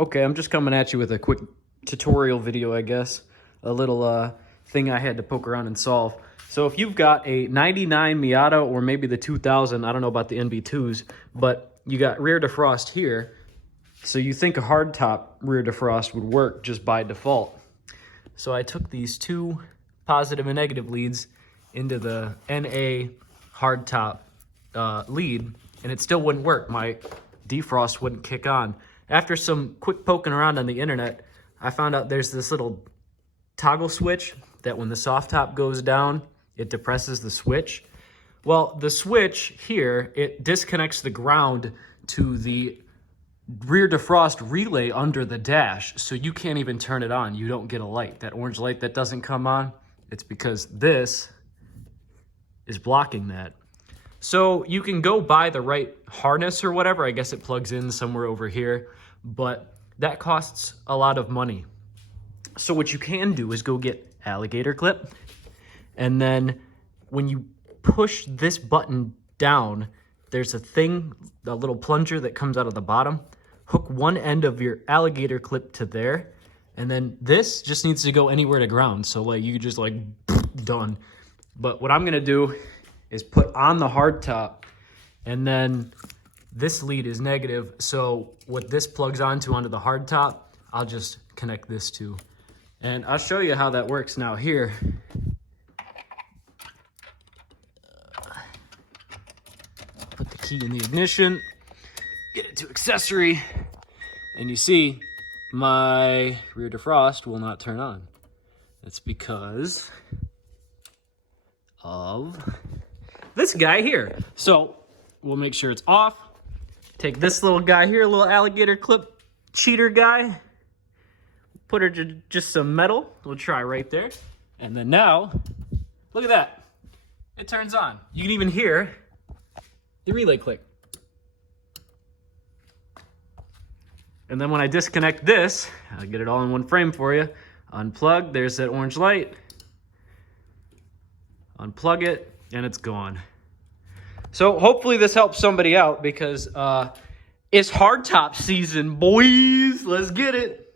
Okay, I'm just coming at you with a quick tutorial video, I guess. A little thing I had to poke around and solve. So if you've got a 99 Miata or maybe the 2000, I don't know about the NB2s, but you got rear defrost here. So you think a hardtop rear defrost would work just by default. So I took these two positive and negative leads into the NA hardtop lead, and it still wouldn't work. My defrost wouldn't kick on. After some quick poking around on the internet, I found out there's this little toggle switch that when the soft top goes down, it depresses the switch. Well, the switch here, it disconnects the ground to the rear defrost relay under the dash, so you can't even turn it on. You don't get a light. That orange light that doesn't come on, it's because this is blocking that. So you can go buy the right harness or whatever. I guess it plugs in somewhere over here, but that costs a lot of money. So what you can do is go get alligator clip, and then when you push this button down, there's a thing, a little plunger that comes out of the bottom. Hook one end of your alligator clip to there, and then this just needs to go anywhere to ground. So like you just like done. But what I'm gonna do is put on the hardtop, and then this lead is negative. So what this plugs onto the hardtop, I'll just connect this to. And I'll show you how that works now here. Put the key in the ignition, get it to accessory, and you see my rear defrost will not turn on. That's because of this guy here. So we'll make sure it's off. Take this little guy here, a little alligator clip cheater guy. Put her to just some metal. We'll try right there. And then now, look at that. It turns on. You can even hear the relay click. And then when I disconnect this, I'll get it all in one frame for you. Unplug, there's that orange light. Unplug it, and it's gone. So hopefully this helps somebody out, because it's hardtop season, boys. Let's get it.